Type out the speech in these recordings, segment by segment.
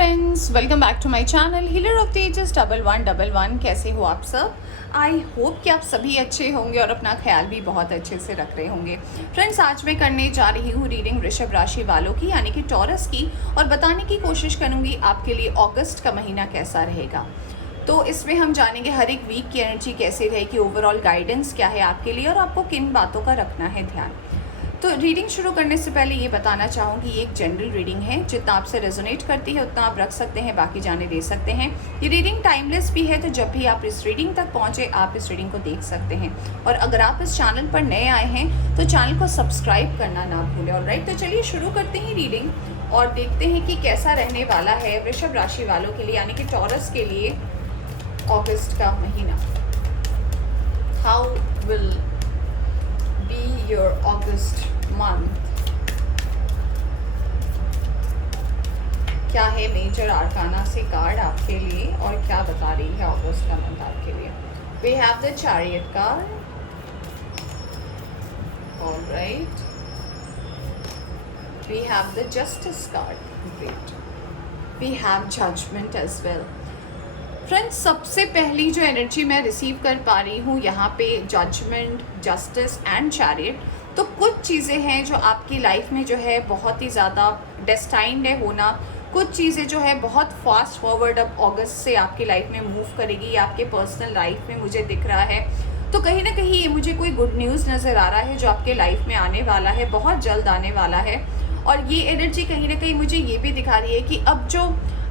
Friends, welcome back to my channel healer of the ages 1111। कैसे हो आप सब? आई होप कि आप सभी अच्छे होंगे और अपना ख्याल भी बहुत अच्छे से रख रहे होंगे। फ्रेंड्स, आज मैं करने जा रही हूँ रीडिंग वृषभ राशि वालों की यानी कि टॉरस की, और बताने की कोशिश करूँगी आपके लिए अगस्त का महीना कैसा रहेगा। तो इसमें हम जानेंगे हर एक वीक की एनर्जी कैसे रहेगी, ओवरऑल गाइडेंस क्या है आपके लिए और आपको किन बातों का रखना है ध्यान। तो रीडिंग शुरू करने से पहले ये बताना चाहूँगी, ये एक जनरल रीडिंग है। जितना आपसे रेजोनेट करती है उतना आप रख सकते हैं, बाकी जाने दे सकते हैं। ये रीडिंग टाइमलेस भी है, तो जब भी आप इस रीडिंग तक पहुँचे आप इस रीडिंग को देख सकते हैं। और अगर आप इस चैनल पर नए आए हैं तो चैनल को सब्सक्राइब करना ना भूलें। ऑलराइट, तो चलिए शुरू करते हैं रीडिंग और देखते हैं कि कैसा रहने वाला है वृषभ राशि वालों के लिए यानी कि टॉरस के लिए अगस्त का महीना। How will be your August month. क्या है मेजर आर्काना से कार्ड आपके लिए और क्या बता रही है अगस्त का मंथ आपके लिए। We have the chariot card, alright, we have the justice card, great, we have judgement as well. Friends, सबसे पहली जो एनर्जी मैं रिसीव कर पा रही हूँ यहाँ पे जजमेंट, जस्टिस एंड चैरियट। तो कुछ चीज़ें हैं जो आपकी लाइफ में जो है बहुत ही ज़्यादा डेस्टाइन्ड है होना। कुछ चीज़ें जो है बहुत फास्ट फॉरवर्ड अब अगस्त से आपकी लाइफ में मूव करेगी, आपके पर्सनल लाइफ में मुझे दिख रहा है। तो कहीं ना कहीं ये मुझे कोई गुड न्यूज़ नज़र आ रहा है जो आपके लाइफ में आने वाला है, बहुत जल्द आने वाला है। और ये एनर्जी कहीं ना कहीं मुझे ये भी दिखा रही है कि अब जो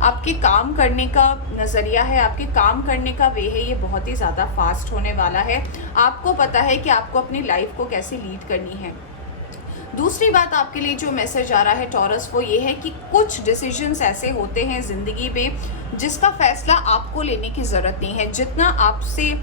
आपके काम करने का नज़रिया है, आपके काम करने का वे है, ये बहुत ही ज़्यादा फास्ट होने वाला है। आपको पता है कि आपको अपनी लाइफ को कैसे लीड करनी है। दूसरी बात आपके लिए जो मैसेज आ रहा है टॉरस, वो ये है कि कुछ डिसीजंस ऐसे होते हैं ज़िंदगी में जिसका फैसला आपको लेने की ज़रूरत नहीं है। जितना आपसे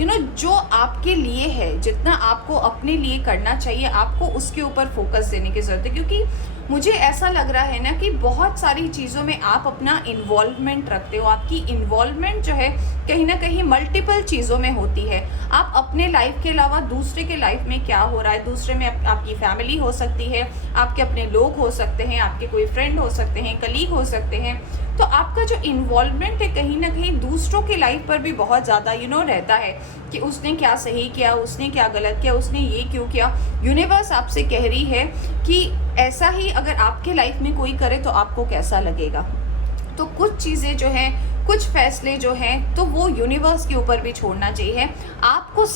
जो आपके लिए है, जितना आपको अपने लिए करना चाहिए, आपको उसके ऊपर फोकस देने की ज़रूरत है। क्योंकि मुझे ऐसा लग रहा है ना कि बहुत सारी चीज़ों में आप अपना इन्वॉल्वमेंट रखते हो। आपकी इन्वॉल्वमेंट जो है कहीं ना कहीं मल्टीपल चीज़ों में होती है। आप अपने लाइफ के अलावा दूसरे के लाइफ में क्या हो रहा है, दूसरे में आपकी फैमिली हो सकती है, आपके अपने लोग हो सकते हैं, आपके कोई फ्रेंड हो सकते हैं, कलीग हो सकते हैं। तो आपका जो इन्वॉल्वमेंट है कहीं ना कहीं दूसरों की लाइफ पर भी बहुत ज़्यादा रहता है कि उसने क्या सही किया, उसने क्या गलत किया, उसने ये क्यों किया। यूनिवर्स आपसे कह रही है कि ऐसा ही अगर आपके लाइफ में कोई करे तो आपको कैसा लगेगा। तो कुछ चीज़ें जो हैं, कुछ फैसले जो हैं, तो वो यूनिवर्स के ऊपर भी छोड़ना चाहिए। आपको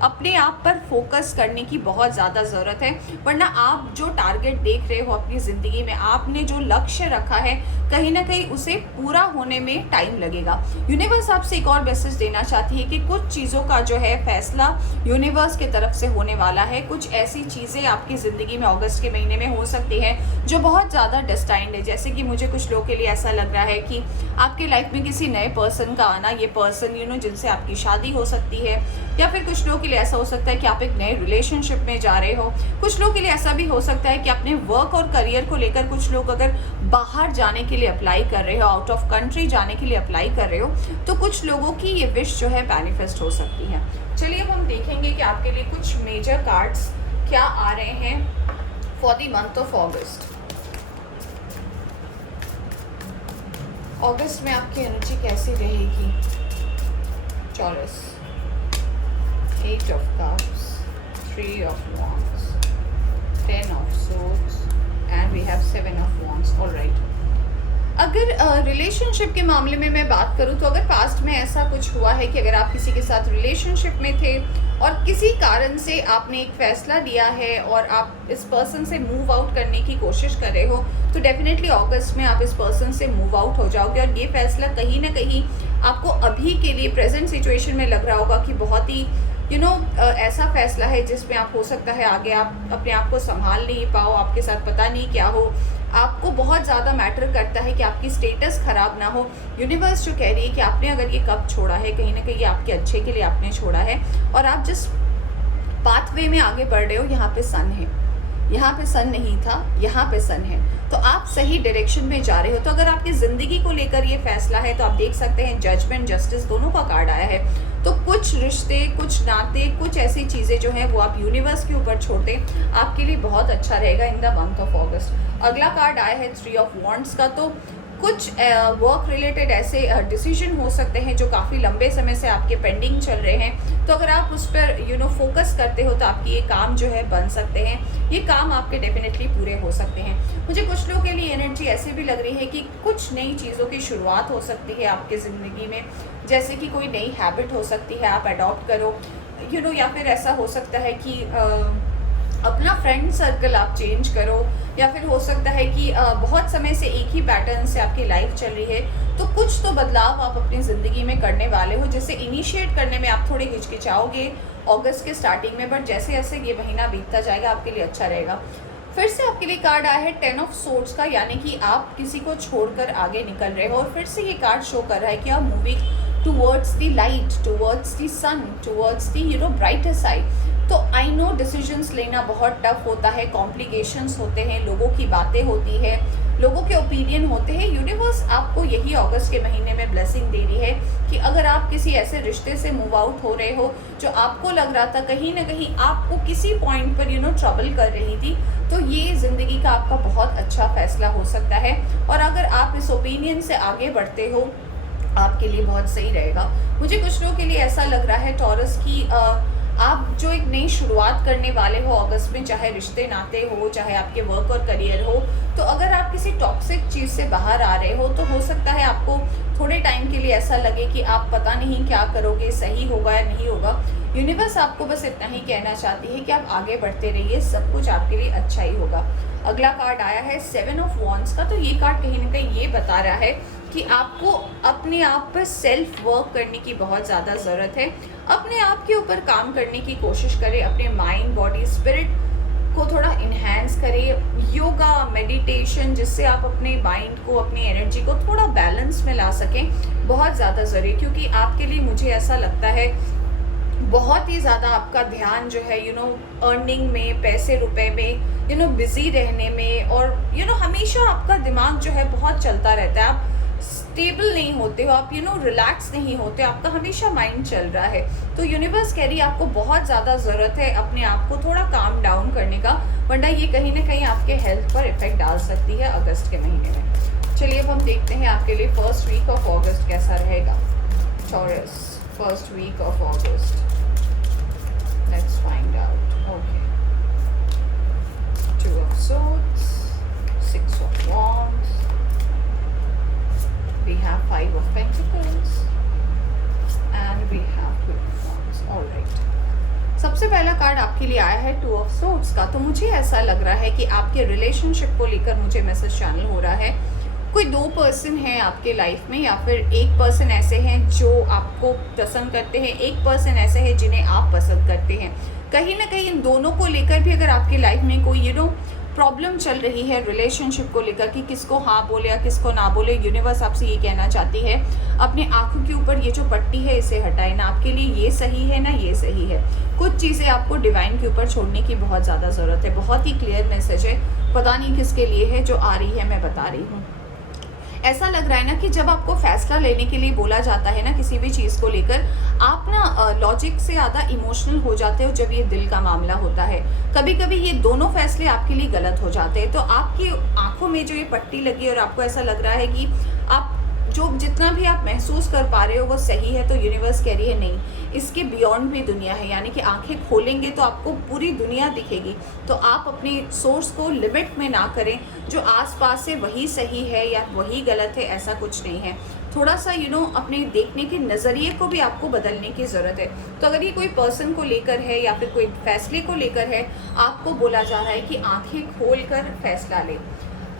अपने आप पर फोकस करने की बहुत ज़्यादा ज़रूरत है, वरना आप जो टारगेट देख रहे हो अपनी ज़िंदगी में, आपने जो लक्ष्य रखा है, कहीं ना कहीं उसे पूरा होने में टाइम लगेगा। यूनिवर्स आपसे एक और मैसेज देना चाहती है कि कुछ चीज़ों का जो है फैसला यूनिवर्स की तरफ से होने वाला है। कुछ ऐसी चीज़ें आपकी ज़िंदगी में अगस्त के महीने में हो सकती हैं जो बहुत ज़्यादा डेस्टाइन्ड है। जैसे कि मुझे कुछ लोगों के लिए ऐसा लग रहा है कि आपके लाइफ में किसी नए पर्सन का आना, ये पर्सन जिनसे आपकी शादी हो सकती है, या फिर कुछ लोगों के लिए ऐसा हो सकता है कि आप एक नए रिलेशनशिप में जा रहे हो। कुछ लोगों के लिए ऐसा भी हो सकता है कि अपने वर्क और करियर को लेकर कुछ लोग अगर बाहर जाने के लिए अप्लाई कर रहे हो, आउट ऑफ कंट्री जाने के लिए अप्लाई कर रहे हो, तो कुछ लोगों की ये विश जो है मैनिफेस्ट हो सकती है। चलिए अब हम देखेंगे कि आपके लिए कुछ मेजर कार्ड्स क्या आ रहे हैं for the month of August. अगस्त में आपकी एनर्जी कैसी रहेगी Taurus. 8 of Cups, 3 of Wands, 10 of Swords and we have 7 of Wands. All right. अगर रिलेशनशिप के मामले में मैं बात करूँ तो अगर पास्ट में ऐसा कुछ हुआ है कि अगर आप किसी के साथ रिलेशनशिप में थे और किसी कारण से आपने एक फ़ैसला लिया है और आप इस पर्सन से मूव आउट करने की कोशिश कर रहे हो, तो डेफिनेटली अगस्त में आप इस पर्सन से मूव आउट हो जाओगे। और ये फैसला कहीं ना कहीं आपको अभी के लिए प्रेजेंट सिचुएशन में लग रहा होगा कि बहुत ही ऐसा फैसला है जिसमें आप हो सकता है आगे आप अपने आप को संभाल नहीं पाओ, आपके साथ पता नहीं क्या हो। आपको बहुत ज़्यादा मैटर करता है कि आपकी स्टेटस ख़राब ना हो। यूनिवर्स जो कह रही है कि आपने अगर ये कब छोड़ा है, कहीं ना कहीं आपके अच्छे के लिए आपने छोड़ा है। और आप जिस पाथवे में आगे बढ़ रहे हो, यहाँ पे सन है, यहाँ पे सन नहीं था, यहाँ पे सन है, तो आप सही डायरेक्शन में जा रहे हो। तो अगर आपकी ज़िंदगी को लेकर ये फैसला है तो आप देख सकते हैं जजमेंट, जस्टिस दोनों का कार्ड आया है। तो कुछ रिश्ते, कुछ नाते, कुछ ऐसी चीज़ें जो हैं वो आप यूनिवर्स के ऊपर छोड़ दें, आपके लिए बहुत अच्छा रहेगा इन द मंथ ऑफ अगस्त। अगला कार्ड आया है 3 ऑफ वॉन्ड्स का। तो कुछ वर्क रिलेटेड ऐसे डिसीजन हो सकते हैं जो काफ़ी लंबे समय से आपके पेंडिंग चल रहे हैं। तो अगर आप उस पर फोकस करते हो तो आपकी ये काम जो है बन सकते हैं, ये काम आपके डेफिनेटली पूरे हो सकते हैं। मुझे कुछ लोगों के लिए एनर्जी ऐसी भी लग रही है कि कुछ नई चीज़ों की शुरुआत हो सकती है आपकी ज़िंदगी में, जैसे कि कोई नई हैबिट हो सकती है आप अडॉप्ट करो, या फिर ऐसा हो सकता है कि अपना फ्रेंड सर्कल आप चेंज करो, या फिर हो सकता है कि बहुत समय से एक ही पैटर्न से आपकी लाइफ चल रही है, तो कुछ तो बदलाव आप अपनी ज़िंदगी में करने वाले हो, जिसे इनिशिएट करने में आप थोड़े हिचकिचाओगे अगस्त के स्टार्टिंग में, बट जैसे जैसे ये महीना बीतता जाएगा आपके लिए अच्छा रहेगा। फिर से आपके लिए कार्ड आया है 10 ऑफ सोर्ड्स का, यानी कि आप किसी को छोड़कर आगे निकल रहे हो, और फिर से ये कार्ड शो कर रहा है कि आप moving towards the light, towards the sun, towards the brighter side. तो आई नो डिसीजंस लेना बहुत टफ होता है, कॉम्प्लिकेशंस होते हैं, लोगों की बातें होती है, लोगों के ओपिनियन होते हैं। यूनिवर्स आपको यही अगस्त के महीने में ब्लेसिंग दे रही है कि अगर आप किसी ऐसे रिश्ते से मूव आउट हो रहे हो जो आपको लग रहा था कहीं ना कहीं आपको किसी पॉइंट पर ट्रबल कर रही थी, तो ये ज़िंदगी का आपका बहुत अच्छा फैसला हो सकता है। और अगर आप इस ओपिनियन से आगे बढ़ते हो आपके लिए बहुत सही रहेगा। मुझे कुछ लोगों के लिए ऐसा लग रहा है टॉरस की आप जो एक नई शुरुआत करने वाले हो अगस्त में, चाहे रिश्ते नाते हो, चाहे आपके वर्क और करियर हो, तो अगर आप किसी टॉक्सिक चीज़ से बाहर आ रहे हो तो हो सकता है आपको थोड़े टाइम के लिए ऐसा लगे कि आप पता नहीं क्या करोगे, सही होगा या नहीं होगा। यूनिवर्स आपको बस इतना ही कहना चाहती है कि आप आगे बढ़ते रहिए, सब कुछ आपके लिए अच्छा ही होगा। अगला कार्ड आया है 7 ऑफ वॉन्ड्स का। तो ये कार्ड कहीं ना कहीं ये बता रहा है कि आपको अपने आप पर सेल्फ वर्क करने की बहुत ज़्यादा ज़रूरत है। अपने आप के ऊपर काम करने की कोशिश करें, अपने माइंड, बॉडी, स्पिरिट को थोड़ा इन्हेंस करें, योगा, मेडिटेशन, जिससे आप अपने माइंड को, अपनी एनर्जी को थोड़ा बैलेंस में ला सकें, बहुत ज़्यादा ज़रूरी है। क्योंकि आपके लिए मुझे ऐसा लगता है बहुत ही ज़्यादा आपका ध्यान जो है अर्निंग में, पैसे रुपए में, बिजी रहने में, और हमेशा आपका दिमाग जो है बहुत चलता रहता है। आप स्टेबल नहीं होते हो, आप रिलैक्स नहीं होते, आपका हमेशा माइंड चल रहा है। तो यूनिवर्स कह रही है आपको बहुत ज़्यादा ज़रूरत है अपने आप को थोड़ा काम डाउन करने का, वरना ये कहीं ना कहीं आपके हेल्थ पर इफेक्ट डाल सकती है अगस्त के महीने में। चलिए अब हम देखते हैं आपके लिए फर्स्ट वीक ऑफ अगस्त कैसा रहेगा। Taurus, first week of August, let's find out. Okay, 2 of swords, 6 of wands, we have 5 of pentacles and we have 2 of wands. All right, सबसे पहला कार्ड आपके लिए आया है 2 ऑफ सोर्ड्स का। तो मुझे ऐसा लग रहा है कि आपके रिलेशनशिप को लेकर मुझे मैसेज चैनल हो रहा है। कोई 2 पर्सन हैं आपके लाइफ में, या फिर एक पर्सन ऐसे हैं जो आपको पसंद करते हैं, एक पर्सन ऐसे हैं जिन्हें आप पसंद करते हैं। कहीं ना कहीं इन दोनों को लेकर भी अगर आपकी लाइफ में कोई प्रॉब्लम चल रही है रिलेशनशिप को लेकर कि किसको हाँ बोले या किसको ना बोले, यूनिवर्स आपसे ये कहना चाहती है अपने आंखों के ऊपर ये जो पट्टी है इसे हटाए ना, आपके लिए ये सही है ना ये सही है। कुछ चीज़ें आपको डिवाइन के ऊपर छोड़ने की बहुत ज़्यादा ज़रूरत है। बहुत ही क्लियर मैसेज है, पता नहीं किसके लिए है, जो आ रही है मैं बता रही हूँ। ऐसा लग रहा है ना कि जब आपको फैसला लेने के लिए बोला जाता है ना किसी भी चीज़ को लेकर, आप ना लॉजिक से ज़्यादा इमोशनल हो जाते हो जब ये दिल का मामला होता है। कभी कभी ये दोनों फैसले आपके लिए गलत हो जाते हैं। तो आपकी आंखों में जो ये पट्टी लगी है और आपको ऐसा लग रहा है कि आप जो जितना भी आप महसूस कर पा रहे हो वो सही है, तो यूनिवर्स कह रही है नहीं, इसके बियॉन्ड भी दुनिया है। यानी कि आंखें खोलेंगे तो आपको पूरी दुनिया दिखेगी। तो आप अपने सोर्स को लिमिट में ना करें, जो आसपास है वही सही है या वही गलत है, ऐसा कुछ नहीं है। थोड़ा सा अपने देखने के नज़रिए को भी आपको बदलने की ज़रूरत है। तो अगर ये कोई पर्सन को लेकर है या फिर कोई फैसले को लेकर है, आपको बोला जा रहा है कि आंखें खोल कर फैसला लें।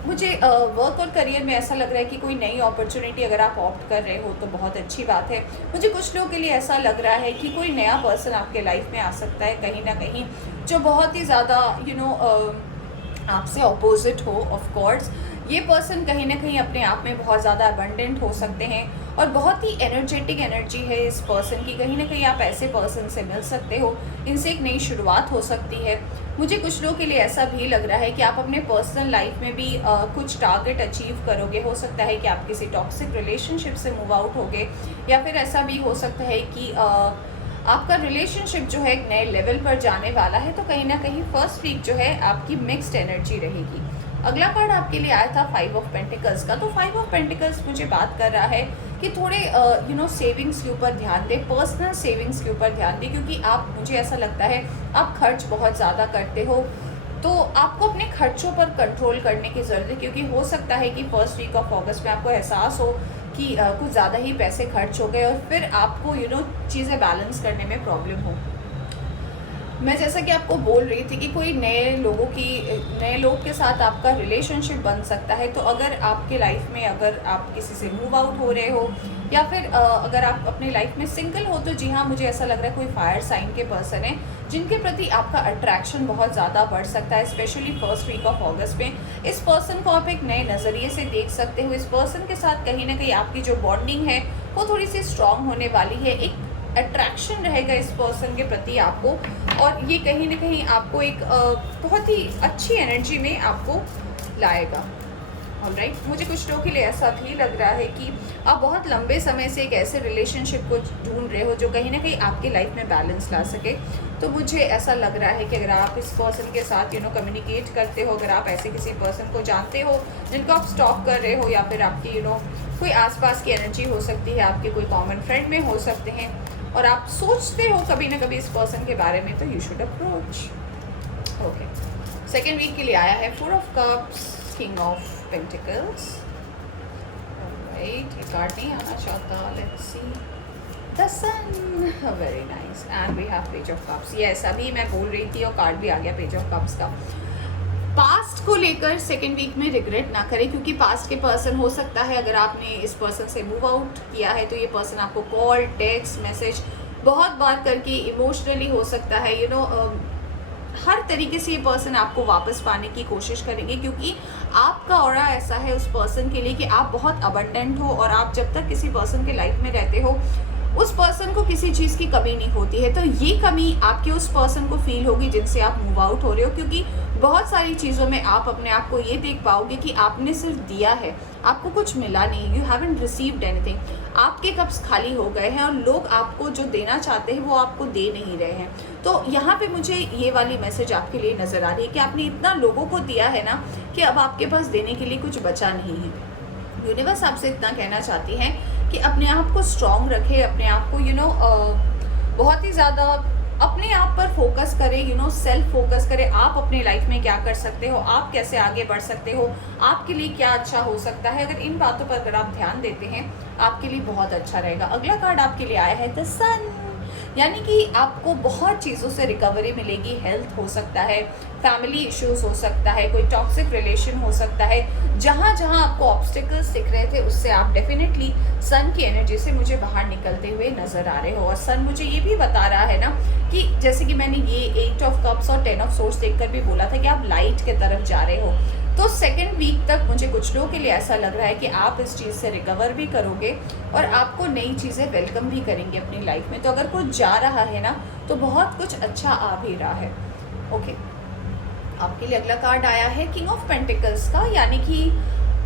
मुझे वर्क और करियर में ऐसा लग रहा है कि कोई नई अपॉर्चुनिटी अगर आप ऑप्ट कर रहे हो तो बहुत अच्छी बात है। मुझे कुछ लोगों के लिए ऐसा लग रहा है कि कोई नया पर्सन आपके लाइफ में आ सकता है कहीं ना कहीं, जो बहुत ही ज़्यादा आपसे अपोजिट हो। ऑफ कोर्स ये पर्सन कहीं ना कहीं अपने आप में बहुत ज़्यादा अबंडेंट हो सकते हैं और बहुत ही एनर्जेटिक एनर्जी है इस पर्सन की। कहीं ना कहीं आप ऐसे पर्सन से मिल सकते हो, इनसे एक नई शुरुआत हो सकती है। मुझे कुछ लोगों के लिए ऐसा भी लग रहा है कि आप अपने पर्सनल लाइफ में भी कुछ टारगेट अचीव करोगे। हो सकता है कि आप किसी टॉक्सिक रिलेशनशिप से मूव आउट होगे, या फिर ऐसा भी हो सकता है कि आपका रिलेशनशिप जो है एक नए लेवल पर जाने वाला है। तो कहीं ना कहीं फर्स्ट वीक जो है आपकी मिक्स्ड एनर्जी रहेगी। अगला कार्ड आपके लिए आया था 5 ऑफ पेंटिकल्स का। तो 5 ऑफ पेंटिकल्स मुझे बात कर रहा है कि थोड़े सेविंग्स के ऊपर ध्यान दें, पर्सनल सेविंग्स के ऊपर ध्यान दें, क्योंकि आप, मुझे ऐसा लगता है आप खर्च बहुत ज़्यादा करते हो, तो आपको अपने खर्चों पर कंट्रोल करने की ज़रूरत है। क्योंकि हो सकता है कि फर्स्ट वीक ऑफ अगस्त में आपको एहसास हो कि कुछ ज़्यादा ही पैसे खर्च हो गए और फिर आपको चीज़ें बैलेंस करने में प्रॉब्लम हो। मैं जैसा कि आपको बोल रही थी कि कोई नए लोग के साथ आपका रिलेशनशिप बन सकता है। तो अगर आपके लाइफ में, अगर आप किसी से मूव आउट हो रहे हो या फिर अगर आप अपनी लाइफ में सिंगल हो, तो जी हाँ, मुझे ऐसा लग रहा है कोई फायर साइन के पर्सन है जिनके प्रति आपका अट्रैक्शन बहुत ज़्यादा बढ़ सकता है, specially first week of August में। इस पर्सन को आप एक नए नज़रिए से देख सकते हो। इस पर्सन के साथ कहीं ना कहीं आपकी जो बॉन्डिंग है वो थोड़ी सी स्ट्रांग होने वाली है। एक अट्रैक्शन रहेगा इस पर्सन के प्रति आपको, और ये कहीं ना कहीं आपको एक बहुत ही अच्छी एनर्जी में आपको लाएगा। ऑलराइट, मुझे कुछ लोगों के लिए ऐसा भी लग रहा है कि आप बहुत लंबे समय से एक ऐसे रिलेशनशिप को ढूंढ रहे हो जो कहीं ना कहीं आपकी लाइफ में बैलेंस ला सके। तो मुझे ऐसा लग रहा है कि अगर आप इस पर्सन के साथ कम्युनिकेट करते हो, अगर आप ऐसे किसी पर्सन को जानते हो जिनको आप स्टॉक कर रहे हो, या फिर आपकी कोई आसपास की एनर्जी हो सकती है, आपके कोई कॉमन फ्रेंड में हो सकते हैं, और आप सोचते हो कभी ना कभी इस पर्सन के बारे में, तो you should approach. Okay, second week के लिए आया है 4 of cups, king of pentacles. Right, ये कार्ड नहीं आना चाहता। Let's see the sun, very nice, and we have page of cups. Yes, अभी मैं बोल रही थी और कार्ड भी आ गया पेज ऑफ कप्स का। पास्ट को लेकर सेकेंड वीक में रिग्रेट ना करें, क्योंकि पास्ट के पर्सन, हो सकता है अगर आपने इस पर्सन से मूव आउट किया है तो ये पर्सन आपको कॉल, टेक्स्ट, मैसेज बहुत बार करके इमोशनली हो सकता है, हर तरीके से ये पर्सन आपको वापस पाने की कोशिश करेंगे, क्योंकि आपका ऑरा ऐसा है उस पर्सन के लिए कि आप बहुत अबंडेंट हो, और आप जब तक किसी पर्सन के लाइफ में रहते हो उस पर्सन को किसी चीज़ की कमी नहीं होती है। तो ये कमी आपके उस पर्सन को फील होगी जिनसे आप मूव आउट हो रहे हो, क्योंकि बहुत सारी चीज़ों में आप अपने आप को ये देख पाओगे कि आपने सिर्फ दिया है, आपको कुछ मिला नहीं, यू हैवंट रिसीव्ड एनीथिंग। आपके कप्स खाली हो गए हैं और लोग आपको जो देना चाहते हैं वो आपको दे नहीं रहे हैं। तो यहाँ पे मुझे ये वाली मैसेज आपके लिए नज़र आ रही है कि आपने इतना लोगों को दिया है ना कि अब आपके पास देने के लिए कुछ बचा नहीं है। यूनिवर्स आपसे इतना कहना चाहती है कि अपने आप को स्ट्रॉन्ग रखें, अपने आप को बहुत ही ज़्यादा अपने आप पर फोकस करें, सेल्फ फोकस करें। आप अपने लाइफ में क्या कर सकते हो, आप कैसे आगे बढ़ सकते हो, आपके लिए क्या अच्छा हो सकता है। अगर इन बातों पर अगर आप ध्यान देते हैं आपके लिए बहुत अच्छा रहेगा। अगला कार्ड आपके लिए आया है द सन, यानी कि आपको बहुत चीज़ों से रिकवरी मिलेगी। हेल्थ हो सकता है, फैमिली इश्यूज हो सकता है, कोई टॉक्सिक रिलेशन हो सकता है। जहाँ जहाँ आपको ऑब्स्टिकल्स दिख रहे थे उससे आप डेफिनेटली सन की एनर्जी से मुझे बाहर निकलते हुए नज़र आ रहे हो। और सन मुझे ये भी बता रहा है ना कि जैसे कि मैंने ये 8 ऑफ कप्स और 10 ऑफ सोर्स देखकर भी बोला था कि आप लाइट के तरफ जा रहे हो। तो सेकेंड वीक तक मुझे कुछ लोगों के लिए ऐसा लग रहा है कि आप इस चीज़ से रिकवर भी करोगे और आपको नई चीज़ें वेलकम भी करेंगे अपनी लाइफ में। तो अगर कुछ जा रहा है ना तो बहुत कुछ अच्छा आ भी रहा है। ओके, आपके लिए अगला कार्ड आया है किंग ऑफ पेंटिकल्स का, यानी कि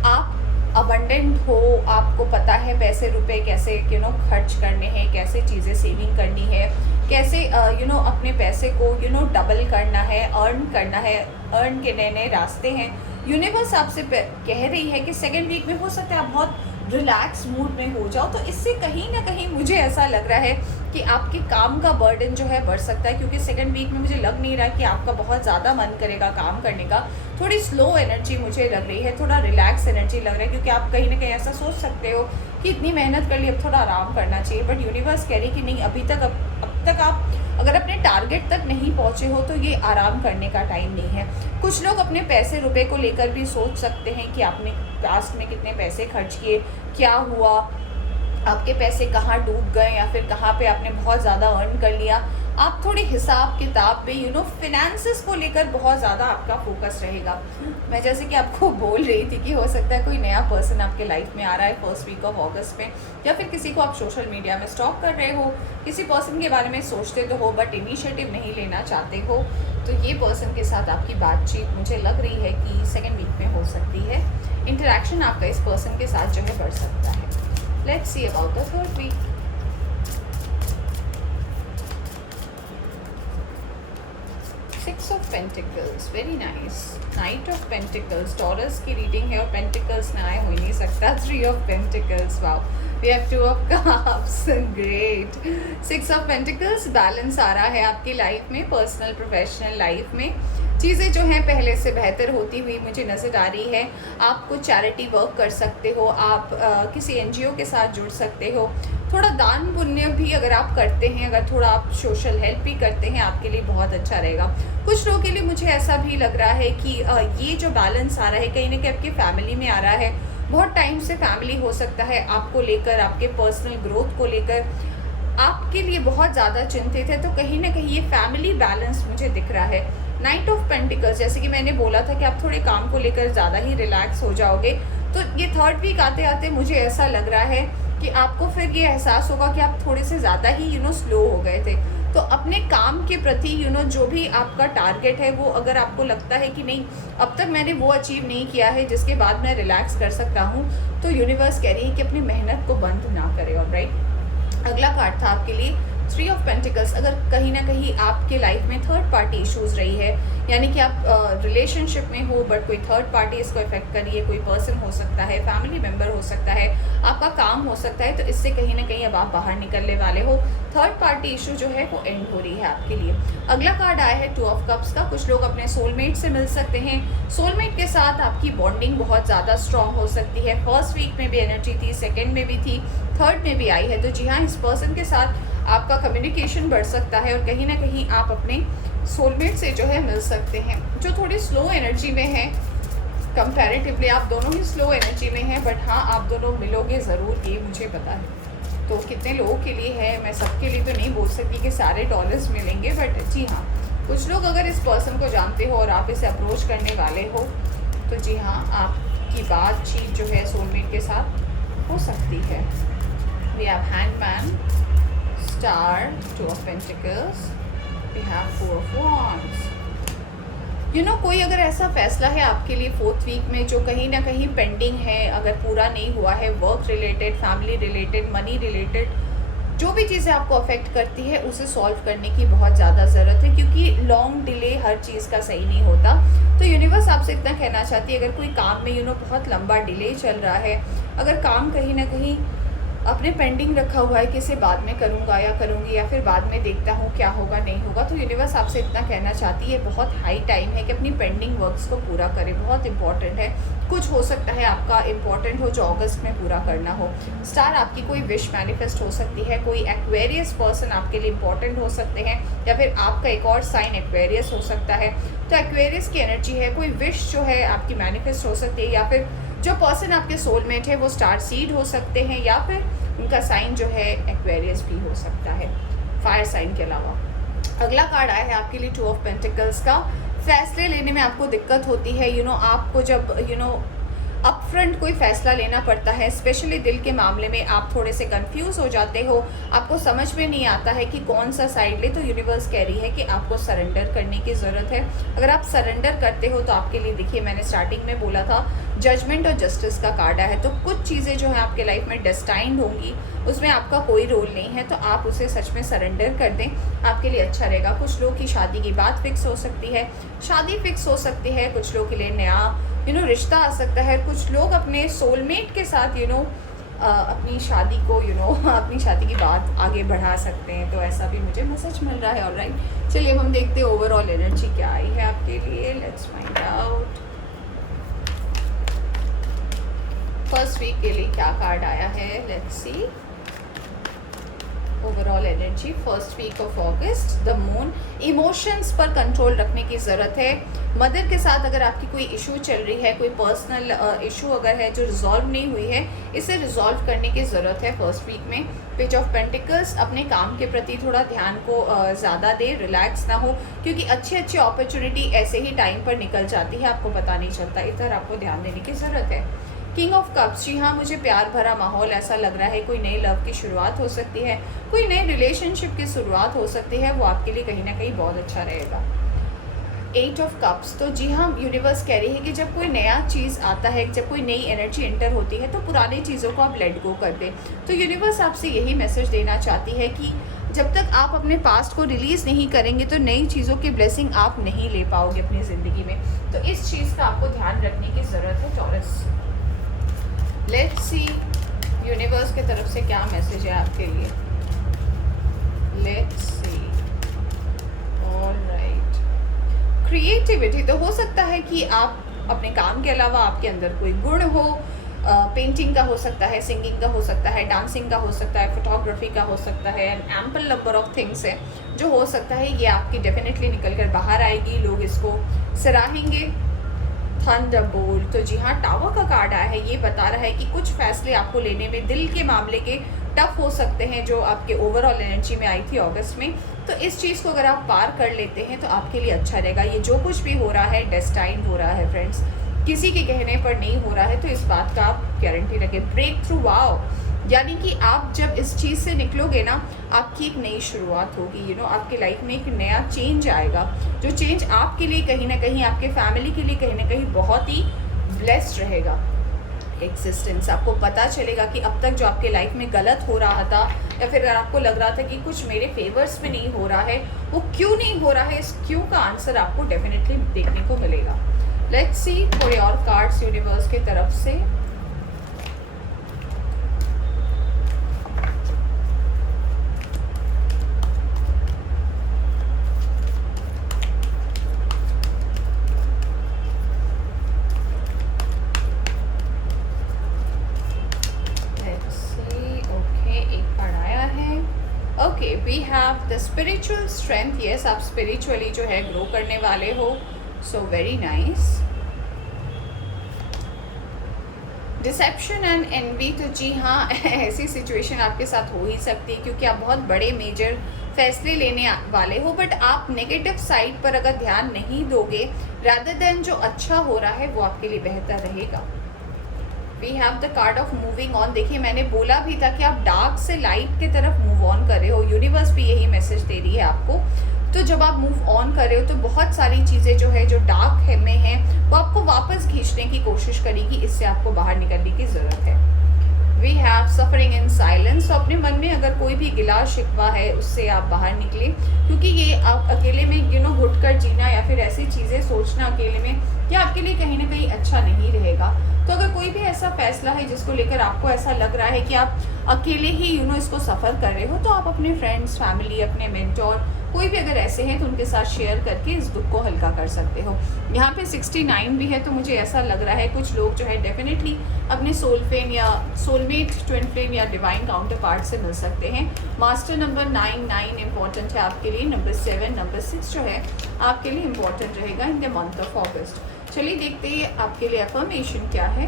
आप अबंडेंट हो, आपको पता है पैसे रुपए कैसे खर्च करने हैं, कैसे चीज़ें सेविंग करनी है, कैसे अपने पैसे को डबल करना है, अर्न करना है, अर्न के नए नए रास्ते हैं। यूनिवर्स आपसे कह रही है कि सेकेंड वीक में हो सकता है आप बहुत रिलैक्स मूड में हो जाओ। तो इससे कहीं ना कहीं मुझे ऐसा लग रहा है कि आपके काम का बर्डन जो है बढ़ सकता है, क्योंकि सेकेंड वीक में मुझे लग नहीं रहा कि आपका बहुत ज़्यादा मन करेगा काम करने का। थोड़ी स्लो एनर्जी मुझे लग रही है, थोड़ा रिलैक्स एनर्जी लग रहा है, क्योंकि आप कहीं ना कहीं ऐसा सोच सकते हो कि इतनी मेहनत कर ली, अब थोड़ा आराम करना चाहिए। बट यूनिवर्स कह रही कि नहीं, अभी तक अब तक आप अगर अपने टारगेट तक नहीं पहुँचे हो तो ये आराम करने का टाइम नहीं है। कुछ लोग अपने पैसे रुपए को लेकर भी सोच सकते हैं कि आपने पास्ट में कितने पैसे खर्च किए, क्या हुआ, आपके पैसे कहाँ डूब गए, या फिर कहाँ पे आपने बहुत ज़्यादा अर्न कर लिया। आप थोड़े हिसाब किताब पे फिनेंसेस को लेकर बहुत ज़्यादा आपका फोकस रहेगा। मैं जैसे कि आपको बोल रही थी कि हो सकता है कोई नया पर्सन आपके लाइफ में आ रहा है फर्स्ट वीक ऑफ अगस्त में, या फिर किसी को आप सोशल मीडिया में स्टॉक कर रहे हो, किसी पर्सन के बारे में सोचते तो हो बट इनिशिएटिव नहीं लेना चाहते हो। तो ये पर्सन के साथ आपकी बातचीत मुझे लग रही है कि सेकेंड वीक में हो सकती है। इंटरेक्शन आपका इस पर्सन के साथ जो है बढ़ सकता है। Let's see about the third week. Six of pentacles, very nice. Knight of pentacles, Taurus की रीडिंग है और पेंटिकल्स में आए हो ही नहीं सकता। Three of pentacles, wow. We have two of cups, great. Six of pentacles, balance आ रहा है आपकी लाइफ में, पर्सनल प्रोफेशनल लाइफ में। चीज़ें जो हैं पहले से बेहतर होती हुई मुझे नज़र आ रही है। आप कुछ चैरिटी वर्क कर सकते हो, आप किसी एनजीओ के साथ जुड़ सकते हो। थोड़ा दान पुण्य भी अगर आप करते हैं, अगर थोड़ा आप सोशल हेल्प भी करते हैं, आपके लिए बहुत अच्छा रहेगा। कुछ लोगों के लिए मुझे ऐसा भी लग रहा है कि ये जो बैलेंस आ रहा है कहीं ना कहीं आपकी फैमिली में आ रहा है। बहुत टाइम से फैमिली हो सकता है आपको लेकर, आपके पर्सनल ग्रोथ को लेकर आपके लिए बहुत ज़्यादा चिंतित है, तो कहीं ना कहीं ये फैमिली बैलेंस मुझे दिख रहा है। नाइट ऑफ पेंटिकल्स, जैसे कि मैंने बोला था कि आप थोड़े काम को लेकर ज़्यादा ही रिलैक्स हो जाओगे, तो ये थर्ड वीक आते आते मुझे ऐसा लग रहा है कि आपको फिर ये एहसास होगा कि आप थोड़े से ज़्यादा ही स्लो हो गए थे। तो अपने काम के प्रति जो भी आपका टारगेट है, वो अगर आपको लगता है कि नहीं अब तक मैंने वो अचीव नहीं किया है जिसके बाद मैं रिलैक्स कर सकता हूँ, तो यूनिवर्स कह रही है कि अपनी मेहनत को बंद ना करें। ऑलराइट, अगला कार्ड था आपके लिए थ्री ऑफ पेंटिकल्स। अगर कहीं ना कहीं आपके लाइफ में थर्ड पार्टी इश्यूज रही है, यानी कि आप रिलेशनशिप में हो बट कोई थर्ड पार्टी इसको इफेक्ट करिए, कोई पर्सन हो सकता है, फैमिली मेम्बर हो सकता है, आपका काम हो सकता है, तो इससे कहीं ना कहीं अब आप बाहर निकलने वाले हो। थर्ड पार्टी इशू जो है वो एंड हो रही है आपके लिए। अगला कार्ड आया है टू ऑफ कप्स का। कुछ लोग अपने सोलमेट से मिल सकते हैं। सोलमेट के साथ आपकी बॉन्डिंग बहुत ज़्यादा स्ट्रांग हो सकती है। फर्स्ट वीक में भी एनर्जी थी, सेकेंड में भी थी, थर्ड में भी आई है। तो जी हाँ, इस पर्सन के साथ आपका कम्युनिकेशन बढ़ सकता है और कहीं ना कहीं आप अपने सोलमेट से जो है मिल सकते हैं, जो थोड़ी स्लो एनर्जी में है कंपैरेटिवली। आप दोनों ही स्लो एनर्जी में हैं, बट हाँ आप दोनों मिलोगे ज़रूर, ये मुझे पता है। तो कितने लोगों के लिए है, मैं सबके लिए तो नहीं बोल सकती कि सारे डॉलर्स मिलेंगे, बट जी हाँ, कुछ लोग अगर इस पर्सन को जानते हो और आप इसे अप्रोच करने वाले हो, तो जी हाँ आपकी बातचीत जो है सोलमेट के साथ हो सकती है। We have hanged man, Star, Two of Pentacles, we have Four of Wands. कोई अगर ऐसा फैसला है आपके लिए फोर्थ वीक में जो कहीं ना कहीं पेंडिंग है, अगर पूरा नहीं हुआ है, work related, family related, money related, जो भी चीज़ें आपको अफेक्ट करती है उसे सॉल्व करने की बहुत ज़्यादा ज़रूरत है, क्योंकि लॉन्ग डिले हर चीज़ का सही नहीं होता। तो यूनिवर्स आपसे इतना कहना चाहती है, अगर कोई काम में बहुत लंबा डिले चल रहा है, अगर काम कहीं ना कहीं अपने पेंडिंग रखा हुआ है कि इसे बाद में करूँगा या करूँगी या फिर बाद में देखता हूँ क्या होगा नहीं होगा, तो यूनिवर्स आपसे इतना कहना चाहती है बहुत हाई टाइम है कि अपनी पेंडिंग वर्क्स को पूरा करें। बहुत इंपॉर्टेंट है, कुछ हो सकता है आपका इंपॉर्टेंट हो जो अगस्त में पूरा करना हो। स्टार, आपकी कोई विश मैनिफेस्ट हो सकती है, कोई एक्वेरियस पर्सन आपके लिए इंपॉर्टेंट हो सकते हैं, या फिर आपका एक और साइन एक्वेरियस हो सकता है। तो एक्वेरियस की एनर्जी है, कोई विश जो है आपकी मैनिफेस्ट हो सकती है, या फिर जो पर्सन आपके सोलमेट है वो स्टार सीड हो सकते हैं, या फिर उनका साइन जो है एक्वेरियस भी हो सकता है, फायर साइन के अलावा। अगला कार्ड आया है आपके लिए टू ऑफ पेंटिकल्स का। फैसले लेने में आपको दिक्कत होती है, आपको जब अपफ्रंट कोई फैसला लेना पड़ता है, स्पेशली दिल के मामले में आप थोड़े से कंफ्यूज हो जाते हो, आपको समझ में नहीं आता है कि कौन सा साइड ले, तो यूनिवर्स कह रही है कि आपको सरेंडर करने की ज़रूरत है। अगर आप सरेंडर करते हो तो आपके लिए, देखिए मैंने स्टार्टिंग में बोला था जजमेंट और जस्टिस का कार्ड आया है, तो कुछ चीज़ें जो है आपके लाइफ में डेस्टाइंड होंगी, उसमें आपका कोई रोल नहीं है, तो आप उसे सच में सरेंडर कर दें, आपके लिए अच्छा रहेगा। कुछ लोग की शादी की बात फिक्स हो सकती है, शादी फिक्स हो सकती है, कुछ लोग के लिए नया रिश्ता आ सकता है, कुछ लोग अपने सोलमेट के साथ अपनी शादी को अपनी शादी की बात आगे बढ़ा सकते हैं, तो ऐसा भी मुझे मैसेज मिल रहा है। ऑलराइट, चलिए अब हम देखते हैं ओवरऑल एनर्जी क्या आई है आपके लिए। Let's find out first week के लिए क्या कार्ड आया है। Let's see overall energy first week of August. The moon, emotions पर कंट्रोल रखने की ज़रूरत है। मदर के साथ अगर आपकी कोई इशू चल रही है, कोई पर्सनल इशू अगर है जो रिजॉल्व नहीं हुई है, इसे रिजॉल्व करने की ज़रूरत है फर्स्ट वीक में। पेज ऑफ पेंटिकल्स, अपने काम के प्रति थोड़ा ध्यान को ज़्यादा दे, रिलैक्स ना हो, क्योंकि अच्छी अच्छी अपॉर्चुनिटी ऐसे ही टाइम पर निकल जाती है, आपको पता नहीं चलता, इधर आपको ध्यान देने की ज़रूरत है। किंग ऑफ कप्स, जी हाँ मुझे प्यार भरा माहौल ऐसा लग रहा है, कोई नई लव की शुरुआत हो सकती है, कोई नए रिलेशनशिप की शुरुआत हो सकती है, वो आपके लिए कहीं ना कहीं बहुत अच्छा रहेगा। एट ऑफ कप्स, तो जी हाँ यूनिवर्स कह रही है कि जब कोई नया चीज़ आता है, जब कोई नई एनर्जी एंटर होती है, तो पुरानी चीज़ों को आप लेट गो कर दें। तो यूनिवर्स आपसे यही मैसेज देना चाहती है कि जब तक आप अपने पास्ट को रिलीज़ नहीं करेंगे तो नई चीज़ों की ब्लेसिंग आप नहीं ले पाओगे अपनी ज़िंदगी में। तो इस चीज़ का आपको ध्यान रखने की ज़रूरत है टॉरस। लेट्स सी यूनिवर्स की तरफ से क्या मैसेज है आपके लिए। Let's see. Alright, creativity. तो हो सकता है कि आप अपने काम के अलावा आपके अंदर कोई गुण हो, पेंटिंग का हो सकता है, सिंगिंग का हो सकता है, डांसिंग का हो सकता है, फोटोग्राफी का हो सकता है, एम्पल नंबर ऑफ थिंग्स है जो हो सकता है ये आपकी डेफिनेटली निकल कर बाहर आएगी, लोग इसको सराहेंगे। थंडरबोल्ट। तो जी हाँ, टावर का कार्ड आया है, ये बता रहा है कि कुछ फैसले आपको लेने में दिल के मामले के टफ हो सकते हैं जो आपके ओवरऑल एनर्जी में आई थी अगस्त में। तो इस चीज़ को अगर आप पार कर लेते हैं तो आपके लिए अच्छा रहेगा। ये जो कुछ भी हो रहा है डेस्टाइन हो रहा है फ्रेंड्स, किसी के कहने पर नहीं हो रहा है, तो इस बात का आप गारंटी रखें। ब्रेक थ्रू, वाओ, यानी कि आप जब इस चीज़ से निकलोगे ना, आपकी एक नई शुरुआत होगी। यू नो, आपके लाइफ में एक नया चेंज आएगा, जो चेंज आपके लिए कहीं ना कहीं, आपके फैमिली के लिए कहीं ना कहीं बहुत ही ब्लेस्ड रहेगा। एग्जिस्टेंस, आपको पता चलेगा कि अब तक जो आपके लाइफ में गलत हो रहा था या फिर आपको लग रहा था कि कुछ मेरे फेवर्स में नहीं हो रहा है, वो क्यों नहीं हो रहा है, इस क्यों का आंसर आपको डेफिनेटली देखने को मिलेगा। Let's see for your cards universe की तरफ से। Okay, we have the spiritual strength. Yes, आप स्पिरिचुअली जो है ग्रो करने वाले हो, so very nice. Deception and envy. तो जी हाँ, ऐसी सिचुएशन आपके साथ हो ही सकती है क्योंकि आप बहुत बड़े मेजर फैसले लेने वाले हो, बट आप नेगेटिव साइड पर अगर ध्यान नहीं दोगे, रादर देन जो अच्छा हो रहा है वो आपके लिए बेहतर रहेगा। We have the card of moving on. देखिए, मैंने बोला भी था कि आप डार्क से लाइट की तरफ मूव ऑन कर रहे हो, यूनिवर्स भी यही मैसेज दे रही है आपको। तो जब आप मूव ऑन कर रहे हो तो बहुत सारी चीज़ें जो है, जो डार्क है में है, वो आपको वापस खींचने की कोशिश करेगी, इससे आपको बाहर निकलने की ज़रूरत है। We have suffering in silence. तो अपने मन में अगर कोई भी गिला शिकवा है, उससे आप बाहर निकले, क्योंकि ये आप अकेले में घुट कर जीना या फिर ऐसी चीज़ें सोचना अकेले में, ये आपके लिए कहीं ना कहीं अच्छा नहीं रहेगा। तो अगर कोई भी ऐसा फैसला है जिसको लेकर आपको ऐसा लग रहा है कि आप अकेले ही इसको सफ़र कर रहे हो, तो आप अपने फ्रेंड्स, फैमिली, अपने मेंटोर, कोई भी अगर ऐसे हैं तो उनके साथ शेयर करके इस दुख को हल्का कर सकते हो। यहाँ पे 69 भी है, तो मुझे ऐसा लग रहा है कुछ लोग जो है डेफिनेटली अपने सोल फ्रेम या सोलमेट, ट्विन फ्लेम या डिवाइन काउंटर पार्ट से मिल सकते हैं। मास्टर नंबर 9 इंपॉर्टेंट है आपके लिए। नंबर 7, नंबर 6 जो है आपके लिए इम्पॉर्टेंट रहेगा in the month of August. चलिए देखते हैं आपके लिए अफर्मेशन क्या है।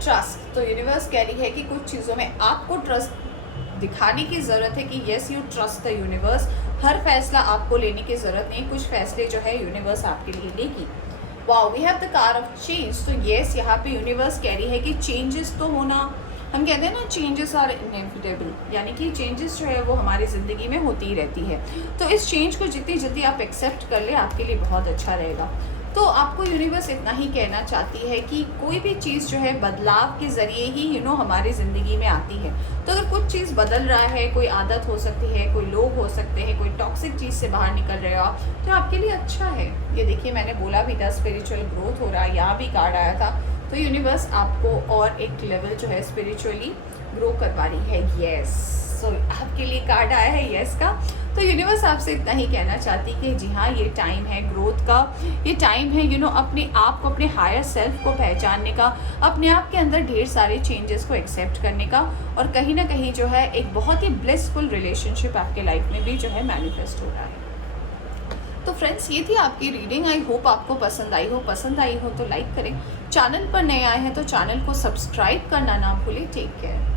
ट्रस्ट। तो यूनिवर्स कह रही है कि कुछ चीज़ों में आपको ट्रस्ट दिखाने की ज़रूरत है कि yes you trust the universe. हर फैसला आपको लेने की ज़रूरत नहीं, कुछ फैसले जो है यूनिवर्स आपके लिए लेगी। Wow, we have the card of change. तो येस, यहाँ पे यूनिवर्स कह रही है कि चेंजेस तो होना, हम कहते हैं ना चेंजेस आर इनएविटेबल, यानी कि चेंजेस जो है वो हमारी ज़िंदगी में होती ही रहती है। तो इस चेंज को जितनी जल्दी आप एक्सेप्ट कर ले, आपके लिए बहुत अच्छा रहेगा। तो आपको यूनिवर्स इतना ही कहना चाहती है कि कोई भी चीज़ जो है बदलाव के ज़रिए ही हमारी ज़िंदगी में आती है। तो अगर कुछ चीज़ बदल रहा है, कोई आदत हो सकती है, कोई लोग हो सकते हैं, कोई टॉक्सिक चीज़ से बाहर निकल रहे हो आप, तो आपके लिए अच्छा है। ये देखिए, मैंने बोला भी था स्पिरिचुअल ग्रोथ हो रहा है, यहाँ भी कार्ड आया था। तो यूनिवर्स आपको और एक लेवल जो है स्पिरिचुअली ग्रो करवा रही है। येस, सो आपके लिए कार्ड आया है येस का। तो यूनिवर्स आपसे इतना ही कहना चाहती कि जी हाँ, ये टाइम है ग्रोथ का, ये टाइम है अपने आप को, अपने हायर सेल्फ को पहचानने का, अपने आप के अंदर ढेर सारे चेंजेस को एक्सेप्ट करने का, और कहीं ना कहीं जो है एक बहुत ही ब्लिसफुल रिलेशनशिप आपके लाइफ में भी जो है मैनिफेस्ट हो रहा है। तो फ्रेंड्स, ये थी आपकी रीडिंग। आई होप आपको पसंद आई हो तो लाइक करें। चैनल पर नए आए हैं तो चैनल को सब्सक्राइब करना ना भूलें। Take care.